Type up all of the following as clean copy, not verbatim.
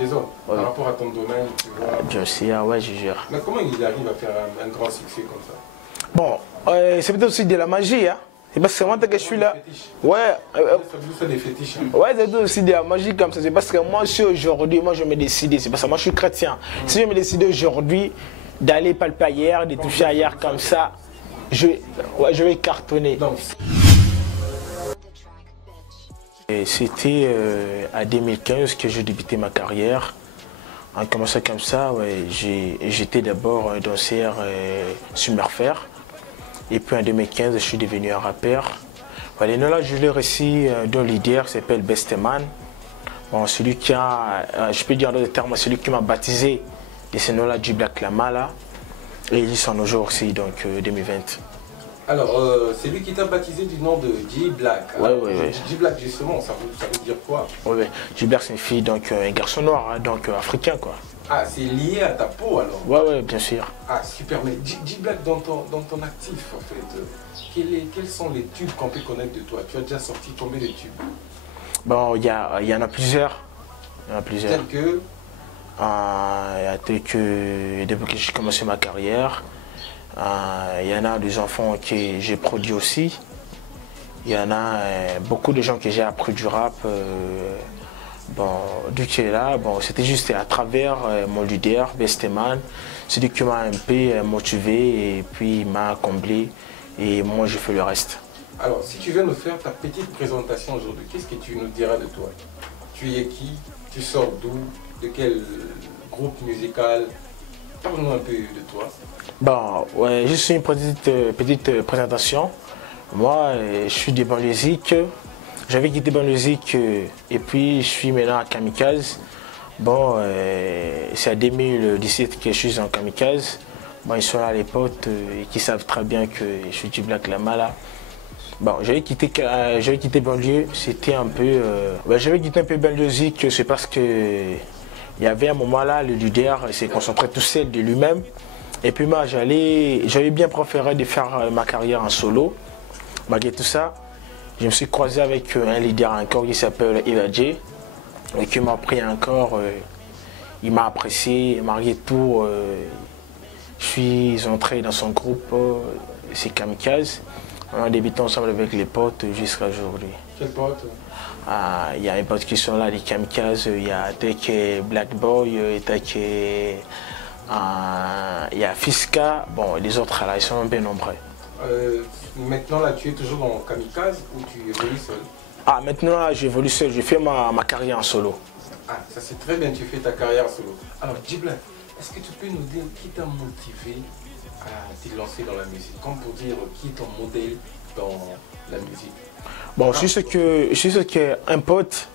désordre. Ouais. Par rapport à ton domaine, tu vois. Bien sûr, ouais, je jure. Mais comment il arrive à faire un grand succès comme ça? Bon, c'est peut-être aussi de la magie, hein. C'est parce que moi, tant que je suis là. Ouais, Ça des fétiches. ouais, c'est aussi de la magie comme ça. C'est parce que moi, si aujourd'hui, moi, je me décide, c'est parce que moi, je suis chrétien. Si je me décide aujourd'hui d'aller palper ailleurs, de toucher ailleurs comme ça, je vais cartonner. Donc, C'était à 2015 que j'ai débuté ma carrière. En commençant comme ça, ouais, j'étais d'abord un danseur smurfer. Et puis en 2015, je suis devenu un rappeur. Voilà, là, je l'ai reçu d'un leader qui s'appelle Besteman. Bon, celui qui a, je peux dire dans le terme, celui qui m'a baptisé de ce nom-là, G-Black Lamala. Et il est son jour aussi, donc 2020. alors, c'est lui qui t'a baptisé du nom de G-Black. Ouais, ouais, ouais. G-Black, justement, ça veut dire quoi? Ouais, ouais. G-Black, c'est une fille, donc un garçon noir, hein, donc africain, quoi. Ah, c'est lié à ta peau alors? Ouais, ouais, bien sûr. Ah, super, mais G-Black, dans ton actif, en fait, quels sont les tubes qu'on peut connaître de toi? Tu as déjà sorti combien de tubes? Bon, il y en a plusieurs. Il y en a plusieurs. Tels que? Tel que depuis que j'ai commencé ma carrière, il y en a des enfants que j'ai produits aussi. Il y en a beaucoup de gens que j'ai appris du rap. Bon, du qui est là, bon, c'était juste à travers mon leader, Besteman. C'est lui qui m'a un peu motivé et puis il m'a comblé et moi je fais le reste. Alors, si tu veux nous faire ta petite présentation aujourd'hui, qu'est-ce que tu nous diras de toi? Tu es qui? Tu sors d'où? De quel groupe musical? Parle-nous un peu de toi. Bon, ouais, juste une petite présentation. Moi, je suis de Banlieusik. J'avais quitté Banlieusik et puis je suis maintenant à Kamikaze. Bon, c'est à 2017 que je suis en Kamikaze. Bon, ils sont là les potes qui savent très bien que je suis du Black Lamala. Bon, j'avais quitté Banlieue, c'était un peu... j'avais quitté un peu Banlieusik, c'est parce que il y avait un moment là, le leader s'est concentré tout seul de lui-même. Et puis moi, j'avais bien préféré de faire ma carrière en solo. Malgré tout ça, je me suis croisé avec un leader encore qui s'appelle Eva J. Et qui m'a pris encore, il m'a apprécié. Malgré tout, je suis entré dans son groupe, c'est Kamikaze. On a débuté ensemble avec les potes jusqu'à aujourd'hui. Quel pote? Il y a des potes qui sont là, les Kamikaze, il y a Teke Black Boy, il y a Fiska, bon, les autres là, ils sont un peu nombreux. Maintenant, là, tu es toujours dans Kamikaze ou tu évolues seul? Ah, maintenant, là, j'évolue seul, je fais ma carrière en solo. Ah, ça c'est très bien, tu fais ta carrière solo. Alors, G-Black, est-ce que tu peux nous dire qui t'a motivé à te lancer dans la musique? Comme pour dire qui est ton modèle dans la musique? Bon, je suis qu'un pote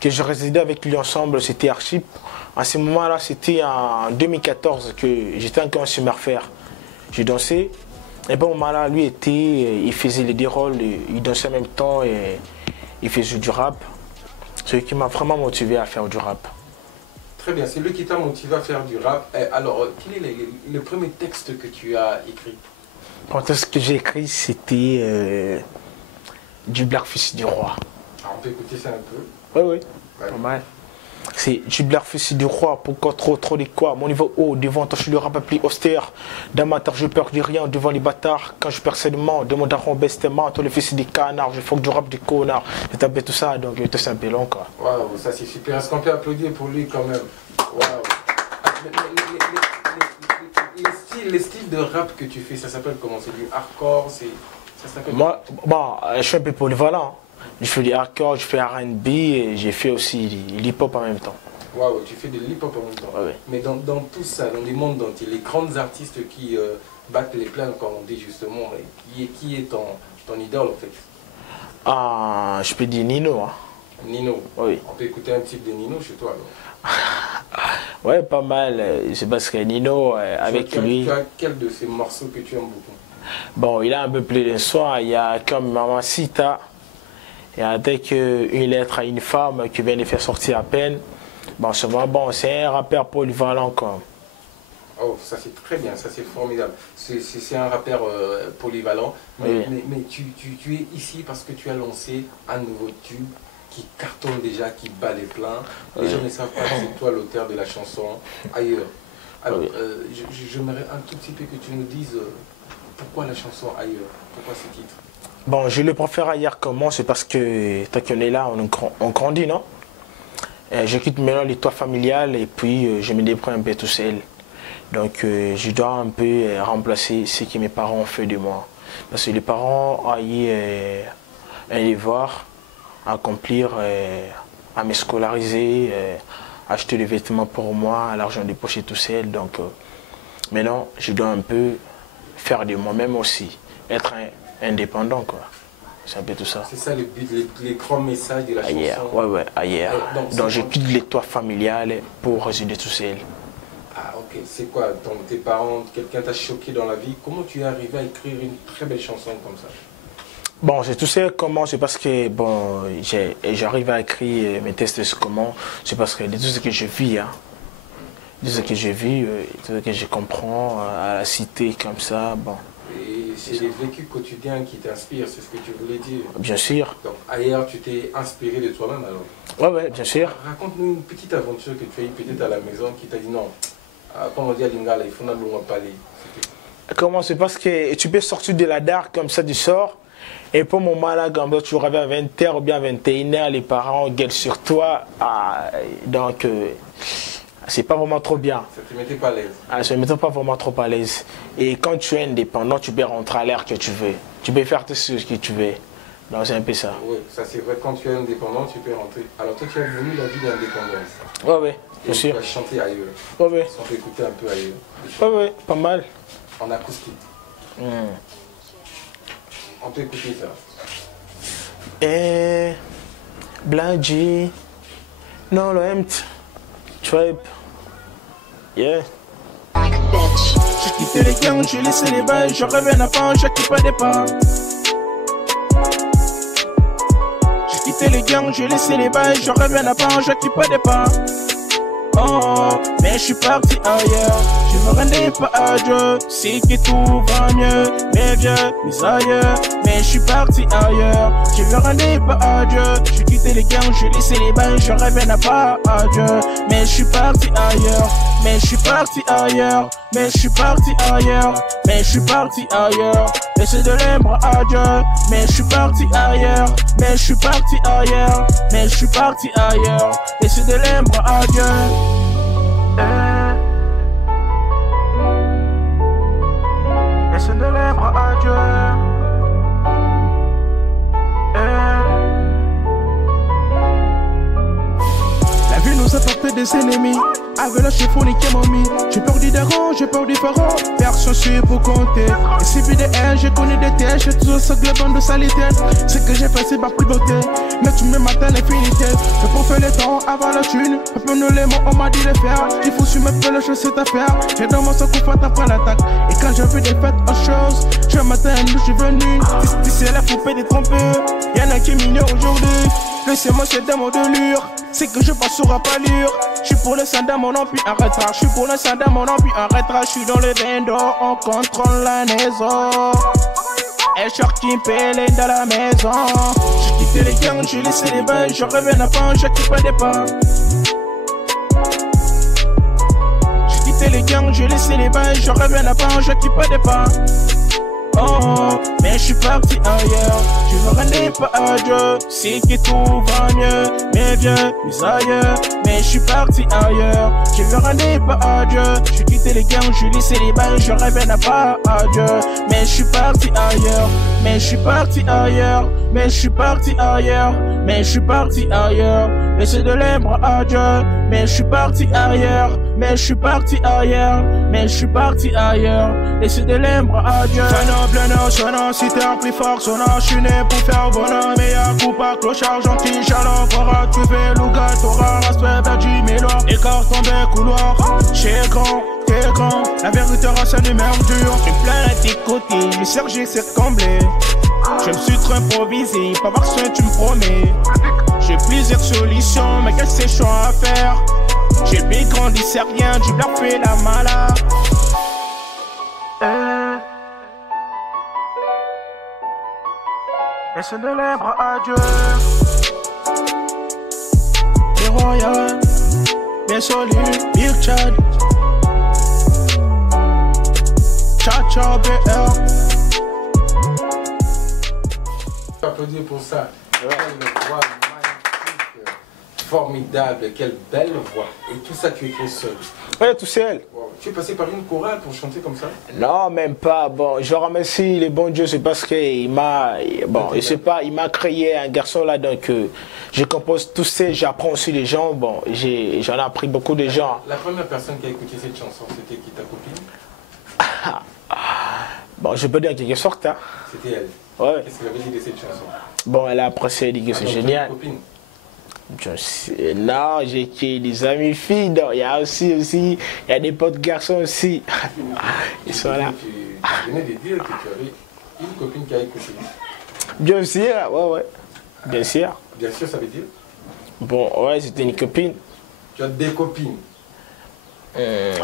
que je résidais avec lui ensemble, c'était Archip. À ce moment-là, c'était en 2014 que j'étais encore un smurfer. J'ai dansé. Et bon, là, lui il faisait les deux rôles, il dansait en même temps et il faisait du rap. Ce qui m'a vraiment motivé à faire du rap. Très bien, c'est lui qui t'a motivé à faire du rap. Alors, quel est le premier texte que tu as écrit? Le texte que j'ai écrit, c'était du Black Fils du Roi. Alors, on peut écouter ça un peu? Oui, oui, pas mal. C'est du Black Fils du Roi, pourquoi trop de quoi? Mon niveau haut, devant toi je suis le rap plus austère. Dans ma terre je perds du rien devant les bâtards. Quand je perds seulement, de mon daron bestement, toi le fils des canards, je fais du rap du connard. J'ai tapé tout ça, donc c'est un peu long quoi. Waouh, ça c'est super. Est-ce qu'on peut applaudir pour lui quand même? Waouh. Les styles de rap que tu fais, ça s'appelle comment? C'est du hardcore, ça s'appelle... Moi, bon, je suis un peu polyvalent. Je fais du hardcore, je fais R&B et j'ai fait aussi l'hip-hop en même temps. Waouh, tu fais de l'hip-hop en même temps. Ouais. Mais dans tout ça, dans le monde entier, les grands artistes qui battent les plaines, comme on dit justement, qui est ton idole en fait? Ah, je peux dire Nino. Hein. Nino. Oui. On peut écouter un type de Nino chez toi alors? Ouais, pas mal. C'est parce que Nino, avec lui... Quel de ces morceaux que tu aimes beaucoup? Bon, il a un peu plus de soin. Il y a comme Mamacita. Il y a dès qu'une lettre à une femme qui vient de faire sortir à peine. Bon, c'est un rappeur polyvalent quoi. Oh, ça c'est très bien, ça c'est formidable. C'est un rappeur polyvalent. Mais, oui. mais tu es ici parce que tu as lancé un nouveau tube qui cartonne déjà, qui bat les pleins. Les gens ne savent pas que c'est toi l'auteur de la chanson Ailleurs. Alors, j'aimerais un tout petit peu que tu nous dises pourquoi la chanson Ailleurs, pourquoi ce titre? Bon, je le préfère Ailleurs comment, c'est parce que tant qu'on est là, on grandit, non? Je quitte maintenant les toits familiales et puis je me débrouille un peu tout seul. Donc je dois un peu remplacer ce que mes parents ont fait de moi. Parce que les parents ont eu un devoir à accomplir, à me scolariser, acheter des vêtements pour moi, l'argent de poche tout seul. Donc maintenant, je dois un peu faire de moi-même aussi, être indépendant, quoi. C'est un peu tout ça. C'est ça le but, les grands messages de la Ailleurs, chanson. ouais, ailleurs. Donc je quitte les toits familiales pour résider tout seul. Ah ok, c'est quoi, tes parents, quelqu'un t'a choqué dans la vie, comment tu es arrivé à écrire une très belle chanson comme ça? Bon, c'est tout ça comment, c'est parce que bon, j'arrive à écrire mes textes comment, c'est parce que de tout ce que je vis, hein, de tout ce que je vis, tout ce que je comprends à la cité comme ça, bon. Et c'est les vécus quotidiens qui t'inspirent, c'est ce que tu voulais dire. Bien sûr. Donc ailleurs, tu t'es inspiré de toi-même alors? Ouais, bien sûr. Raconte-nous une petite aventure que tu as eue peut-être à la maison qui t'a dit non, comme on dit à Lingala, il faut n'abandonner pas parler. Comment? C'est parce que tu peux sortir de la DAR comme ça, tu sors, et pour mon moment là, quand tu reviens à 20h ou bien à 21h, les parents gueulent sur toi, donc c'est pas vraiment trop bien. Ça te mettait pas à l'aise? Ça ne me met pas vraiment trop à l'aise. Et quand tu es indépendant, tu peux rentrer à l'heure que tu veux. Tu peux faire tout ce que tu veux. Donc c'est un peu ça. Oui, ça c'est vrai, quand tu es indépendant, tu peux rentrer. Alors toi, tu as venu la vie d'indépendance. Ouais, bien sûr. Tu vas chanter ailleurs. Ouais. On peut écouter un peu ailleurs. Ouais, pas mal. En acoustique. On peut écouter ça. Bladji, non, le Hemt, Tribe, yeah. J'ai quitté les gangs, j'ai laissé les bails, je reviens avant, j'acquitte pas des pas. J'ai quitté les gangs, j'ai laissé les bails, je reviens avant, j'acquitte pas des pas. Oh, mais je suis parti ailleurs, je me rendais pas à Dieu, c'est que tout va mieux, mes vieux, mes ailleurs, mais je suis parti ailleurs, je me rendais pas à Dieu, j'ai quitté les gangs, j'ai laissé les bains, je reviens pas à Dieu, mais je suis parti ailleurs, mais je suis parti ailleurs, mais je suis parti ailleurs, mais je suis parti ailleurs, laissez de l'ombre à Dieu, mais je suis parti ailleurs, mais je suis parti ailleurs, mais je suis parti ailleurs, laissez de l'ombre à Dieu. Laissez de l'ombre à Dieu. La vie nous a porté des ennemis. Avec la chiffonne qui m'a mis. J'ai peur du dérange, j'ai peur du pharaon. Personne suit pour compter. Et si puis des haines, j'ai connu des têtes. J'ai toujours ça de bande de salité. Ce que j'ai fait, c'est ma primauté. Mais tu me matin l'infinité. Je pour faire les temps avant la thune. Un peu nous les mots, on m'a dit de faire. Il faut suivre mes choses, c'est à faire. J'ai dans mon sac qu'on fait après l'attaque. Et quand je fais des fêtes, autre chose. Je matin, je suis venu. Tu sais, la poupée des trompeurs. Y'en a qui m'ignorent aujourd'hui. Laissez-moi c'est dans mon delure. C'est que je passe sur la palure. Je suis pour le sang dans mon empire en retard. Je suis pour le sang dans mon empire en retard. Je suis dans le bendo, on contrôle la maison. Et Shark qui pèle dans la maison. J'ai quitté les gangs, j'ai laissé les bails. Je reviens avant, j'acquitte pas des pas. J'ai quitté les gangs, j'ai laissé les bails. Je reviens avant, j'acquitte pas des pas. Oh, mais je suis parti ailleurs, je me rendais pas à Dieu, c'est que tout va mieux, mes vieux, mes ailleurs, mais je suis parti ailleurs, je me rendais pas à Dieu, j'ai quitté les gangs, j'ai laissé les bails, je reviens pas à Dieu, mais je suis parti ailleurs, mais je suis parti ailleurs, mais je suis parti ailleurs, mais je suis parti ailleurs, laissez de l'ombre à Dieu, mais je suis parti ailleurs, mais je suis parti ailleurs, mais je suis parti ailleurs, laissez de l'ombre à Dieu. Sonnant, si t'es plus fort, sonnant, je suis né pour faire bonheur. Mais y'a coup pas clochard, gentil, chaleur, fera, tu fais louga, t'auras, respect, perdu, méloir, écart, tombé, couloir. J'ai grand, t'es grand, la vérité reste une merde dure. Une planète écoutée, j'ai sergé, c'est comblé. Je me suis trop improvisé, pas voir ce que tu me promets. J'ai plusieurs solutions, mais qu'est-ce que c'est chaud à faire? J'ai bien grandi, c'est rien, du blanc fait la malade. Laissez de l'ombre à Dieu. royal. Bien solide, Big Chad. Cha-cha BR. Applaudis pour ça. Quelle voix magnifique, formidable, quelle belle voix. Et tout ça, tu écris seul. Ouais, tout seul. Wow. Tu es passé par une chorale pour chanter comme ça? Non, même pas. Bon, je remercie les bons dieux, c'est parce qu'il m'a, bon, je sais pas, il m'a créé un garçon là, donc je compose tout seul, j'apprends aussi les gens. Bon, j'en ai appris beaucoup de gens. La première personne qui a écouté cette chanson, c'était qui, ta copine? Bon, je peux dire en quelque sorte. Hein. C'était elle. Ouais. Qu'est-ce qu'elle avait dit de cette chanson? Bon, elle a apprécié, elle dit que c'est génial. Copine. Je sais, non, j'ai des amis filles, donc il y a aussi, il y a des potes garçons aussi. Ils sont là. Tu venais de dire que tu avais une copine qui a écouté. Bien sûr, ouais. Bien sûr. Bien sûr, ça veut dire? Bon, ouais, c'était une copine. Tu as des copines.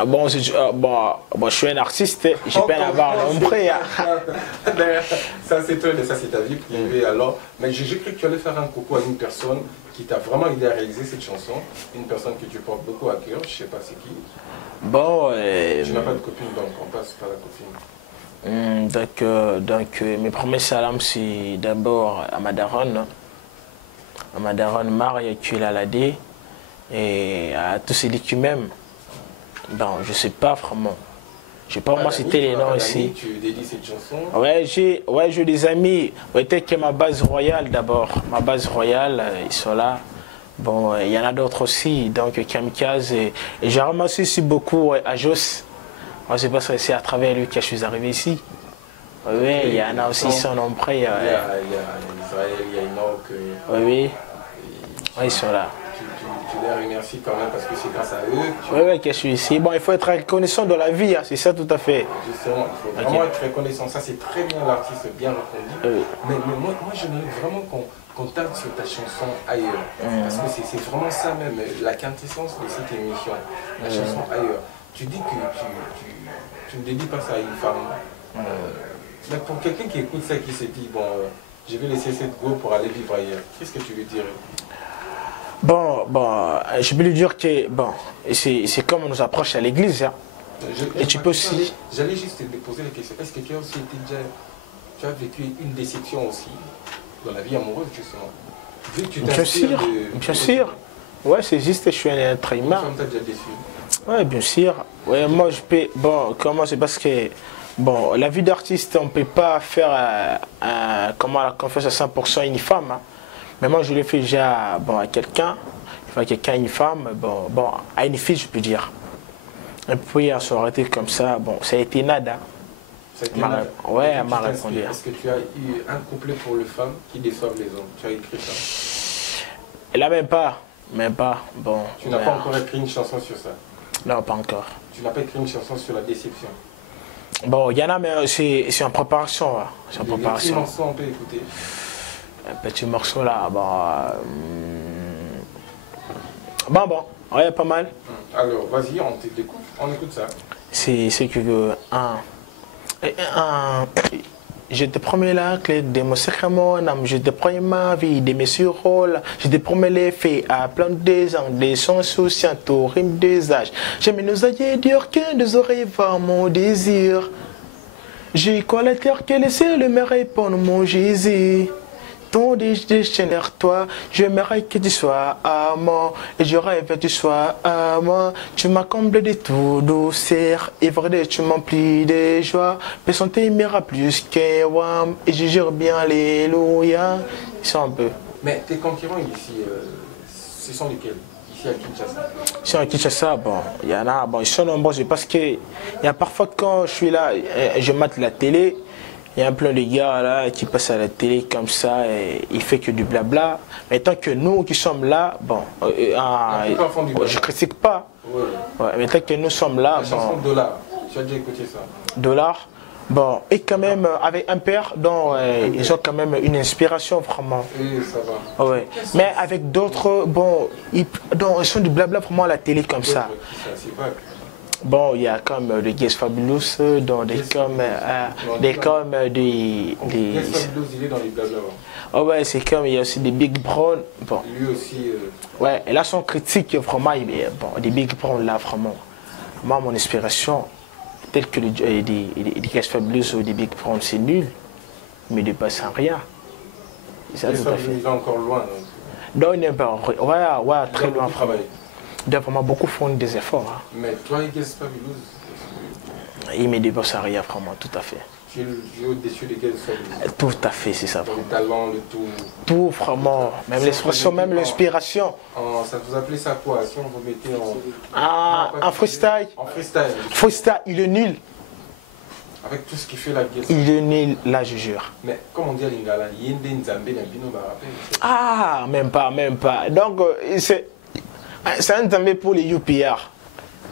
Bon, je suis un artiste, je peux en avoir nombreux. Ça c'est toi, ça c'est ta vie privée alors. Mais j'ai cru que tu allais faire un coucou à une personne qui t'a vraiment aidé à réaliser cette chanson. Une personne que tu portes beaucoup à cœur, je sais pas c'est qui. Bon, tu n'as pas de copine donc on passe par la copine. Donc mes premiers salams c'est d'abord à ma daronne. À ma daronne Marie qui est là et à tous ceux qui m'aiment. Bon, je sais pas vraiment. Je sais pas comment c'était les noms ici. Tu dédies cette chanson? Ouais, j'ai des amis. Ouais, peut-être que ma base royale d'abord. Ma base royale, ils sont là. Bon, il y en a d'autres aussi, donc Kamikaze. Et j'ai ramassé aussi beaucoup à Jos. Moi, c'est parce que c'est à travers lui que je suis arrivé ici. Oui, il y en a aussi, ils sont nombreux. Il y a Israël, il y a Enoch. Oui, ils sont là. Tu les remercies quand même parce que c'est grâce à eux. Oui, que je suis ici. Bon, il faut être reconnaissant de la vie, hein, c'est ça tout à fait. Justement, il faut vraiment être reconnaissant. Ça, c'est très bien l'artiste, bien reconnu. Mais moi j'aimerais vraiment qu'on tarde sur ta chanson ailleurs. Parce que c'est vraiment ça même, la quintessence de cette émission. La chanson ailleurs. Tu dis que tu ne dédies pas ça à une femme. Mais pour quelqu'un qui écoute ça, qui se dit, bon, je vais laisser cette go pour aller vivre ailleurs, qu'est-ce que tu lui dirais? Bon, je peux lui dire que, bon, c'est comme on nous approche à l'église. Hein. Et tu peux aussi... J'allais juste te poser la question, est-ce que tu as aussi été déjà... Tu as vécu une déception aussi dans la vie amoureuse, justement? Vu que tu bien sûr. Ouais, c'est juste que je suis un être humain. Une femme t'a déjà déçu? Ouais, bien sûr. Ouais, moi, je peux... Bon, comment c'est parce que... Bon, la vie d'artiste, on ne peut pas faire comment la confiance à 100% à une femme. Hein. Mais moi, je l'ai fait déjà à quelqu'un. Enfin, quelqu'un, une femme, à une fille, je peux dire. Et puis, elle s'est arrêtée comme ça. Bon, ça a été nada. Ouais, elle m'a répondu. Est-ce que tu as eu un couplet pour les femmes qui déçoivent les hommes? Tu as écrit ça? Et là, même pas. Bon. Tu n'as pas encore écrit une chanson sur ça? Non, pas encore. Tu n'as pas écrit une chanson sur la déception? Bon, il y en a, mais c'est en préparation. C'est en Les préparation. petits morceaux, on peut écouter? Un petit morceau là, ouais, pas mal. Alors, vas-y, on t'écoute, on écoute ça. C'est que je te promets la clé de mon secret, mon âme, je te promets ma vie, de mes rôles, je te promets les faits à plein des ans, des sons souciants, au rythme des âges. J'aime nous aïeux dire que des oreilles voir mon désir. J'ai quoi la terre que laisser le me répondre mon Jésus. Ton déchaîneur, toi, j'aimerais que tu sois à moi, et je rêve que tu sois à moi. Tu m'as comblé de tout douceur, et vrai, tu m'emplis de joie. Personne t'aimera plus que moi, et je jure bien, alléluia. Ils sont un peu. Mais tes concurrents ici, ce sont lesquels? Ici à Kinshasa? Ici à Kinshasa, il y en a, ils sont nombreux, parce que il y a parfois quand je suis là, je mate la télé. Il y a un plein de gars là qui passent à la télé comme ça et il fait que du blabla. Mais tant que nous qui sommes là, je critique pas. Ouais, mais tant que nous sommes là, la chanson Dollar, tu as déjà écouté ça? Dollar, et quand même avec un père dont ils ont quand même une inspiration vraiment. Oui, ça va. Ouais. Mais avec d'autres, ils sont du blabla vraiment à la télé comme ça. Bon, il y a comme des Guest Fabulous, dans des comme des comme des Guest Fabulous, il est dans les blabla. oh ouais, c'est comme il y a aussi des Big Brown. Bon. Lui aussi. Ouais, et là son critique vraiment, bon, des Big Brown là vraiment. Moi, mon inspiration, tel que des Guest Fabulous ou des Big Brown, c'est nul, mais ne passe à rien. Ça tout à fait. Il est encore loin. Non, il n'est pas. Ouais, très loin. Il a vraiment beaucoup fourni des efforts. Hein. Mais toi, Guest Fabulous, il met des bosses à rien, vraiment, tout à fait. Tu es au-dessus des Guest Fabulous. Tout à fait, c'est ça. Le talent, le tout. Tout, vraiment. Même l'expression, même l'inspiration. Ça vous appelez ça quoi? Si on vous mettait en. Ah, en freestyle. En freestyle. Freestyle, il est nul. Avec tout ce qui fait la guest. Il est nul, là, je jure. Mais comme on dit à Lingala, Yende Nzambe Nambino Barape. Ah, même pas. Donc, c'est un Nzambe pour les UPR.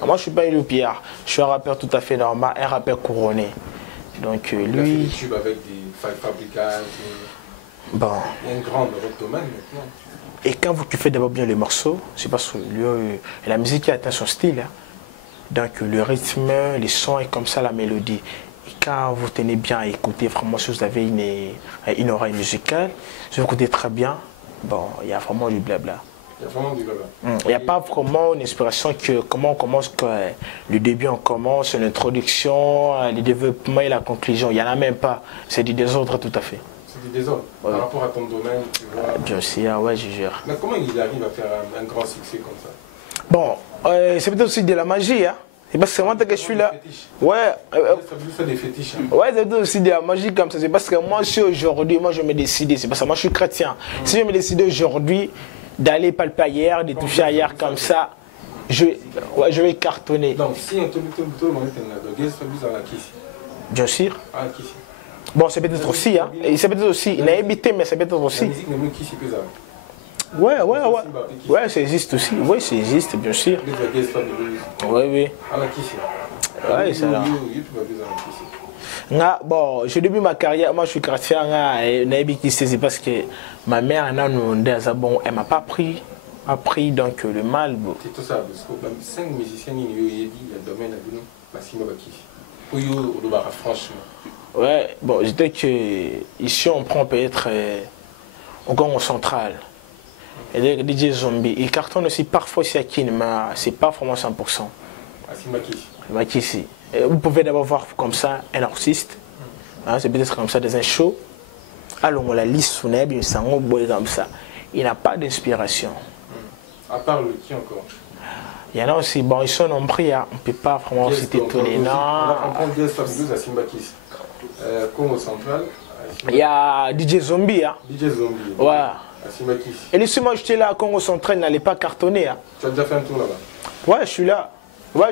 Moi, je ne suis pas un UPR. Je suis un rappeur tout à fait normal, un rappeur couronné. Donc, lui. Il a fait des tubes avec des fabricages. Bon. Il y a une grande domaine maintenant. Et quand vous kiffez d'abord bien les morceaux, c'est parce que la musique a atteint son style. Hein. Donc, le rythme, les sons et comme ça, la mélodie. Et quand vous tenez bien à écouter, vraiment, si vous avez une oreille musicale, si vous écoutez très bien, bon, il y a vraiment du blabla. Il y a vraiment du blabla. Il n'y a pas vraiment une inspiration que comment on commence, le début on commence, l'introduction, le développement et la conclusion. Il n'y en a même pas. C'est du désordre tout à fait. C'est du désordre. Ouais. Par rapport à ton domaine, tu vois. Bien sûr, ouais, je jure. Mais comment il arrive à faire un grand succès comme ça? Bon, c'est peut-être aussi de la magie, hein. C'est parce que moi, que je suis là. Ouais. Ça des fétiches. Ouais, c'est peut-être aussi de la magie comme ça. C'est parce que moi, je suis aujourd'hui, moi, je me décide. C'est parce que moi, je suis chrétien. Si je me décide aujourd'hui d'aller palper ailleurs, de toucher ailleurs comme ça, je vais cartonner. Donc, si on te met tout le monde est Guest Fabulous à la Kissi. Bien sûr. À la Kissi. Bon, c'est peut-être aussi, hein. C'est peut-être aussi. Il a habité, mais c'est peut-être aussi. La musique n'est Kissi pesable. Ouais. Ouais, ça existe aussi. Oui, ça existe, bien sûr. Oui. À la Kissi. Ouais, ça là. Bon, j'ai début ma carrière, moi je suis chrétien, c'est parce que ma mère, elle m'a pas pris donc le mal. C'est tout ça, parce que 5 musiciens, il y a le domaine à franchement. Ouais, bon, je dis que ici on prend peut-être au Congo central. Et les DJ Zombie, ils cartonnent aussi parfois ici à Kin, mais c'est pas vraiment 100%. À Makissi. Vous pouvez d'abord voir comme ça un artiste, hein, c'est peut-être comme ça dans un show. Alors on la liste on est bien comme ça. Il n'a pas d'inspiration. À part le qui encore? Il y en a aussi, bon, ils sont nombreux, hein. On ne peut pas vraiment citer tous les noms. On prend Guest Fabulous à Simbakis. Congo central. Il y a DJ Zombie. Hein. DJ Zombie. Ouais. À Simbakis. Et laissez moi j'étais là à Congo central, il n'allait pas cartonner. Hein. Tu as déjà fait un tour là-bas? Ouais, je suis là. Ouais,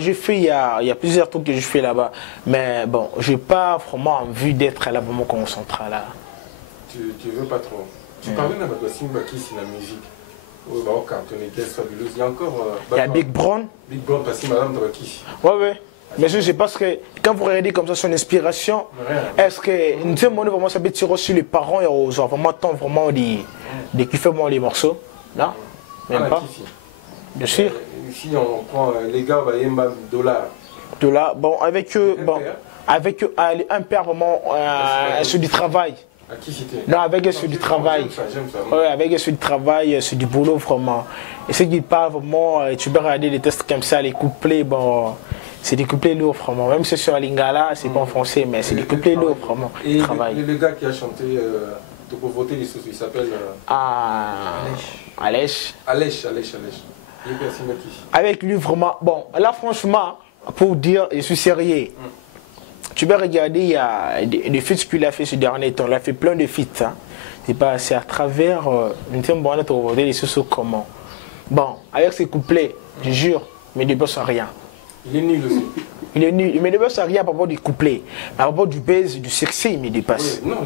j'ai fait, il y a plusieurs trucs que je fais là-bas. Mais bon, je n'ai pas vraiment envie d'être là vraiment Congo central. Là. Tu veux pas trop. Tu parles là-bas de Simbakis, c'est la musique. Oui, bah, cartonner, Guest Fabulous. Il y a encore. Il y a Big Brown. Big Brown, parce que madame Drakis. Ouais. Mais je sais parce que quand vous regardez comme ça son inspiration, est-ce que nous sommes vraiment ça peut tirer sur les parents et aux enfants vraiment temps vraiment de kiffer les morceaux? Non? Même pas. Bien sûr. Ici on prend les gars, $. Bon, avec eux, un père vraiment sur du travail. À qui c'était? Non, avec eux sur du travail. J'aime ça. Ouais, avec eux sur du travail, sur du boulot vraiment. Et ceux qui parlent vraiment, tu peux regarder les tests comme ça, les couplets, bon. C'est des couplets lourds, vraiment. Même si c'est sur Lingala, c'est pas en français, mais c'est des couplets lourds, vraiment. Et le gars qui a chanté de pauvreté, il s'appelle Alèche. Avec lui, vraiment. Bon, là, franchement, pour dire, je suis sérieux. Tu peux regarder, il y a des feats qu'il a fait ce dernier temps. Il a fait plein de feats. Hein. C'est à travers. Nous sommes bons à trouver les sous comment. Bon, avec ses couplets, je jure, mais ne bosse à rien. Il est nul aussi. Il est nul, mais ne bosse à rien à propos du couplet. À propos du buzz, du succès, il me dépasse. Oui, non,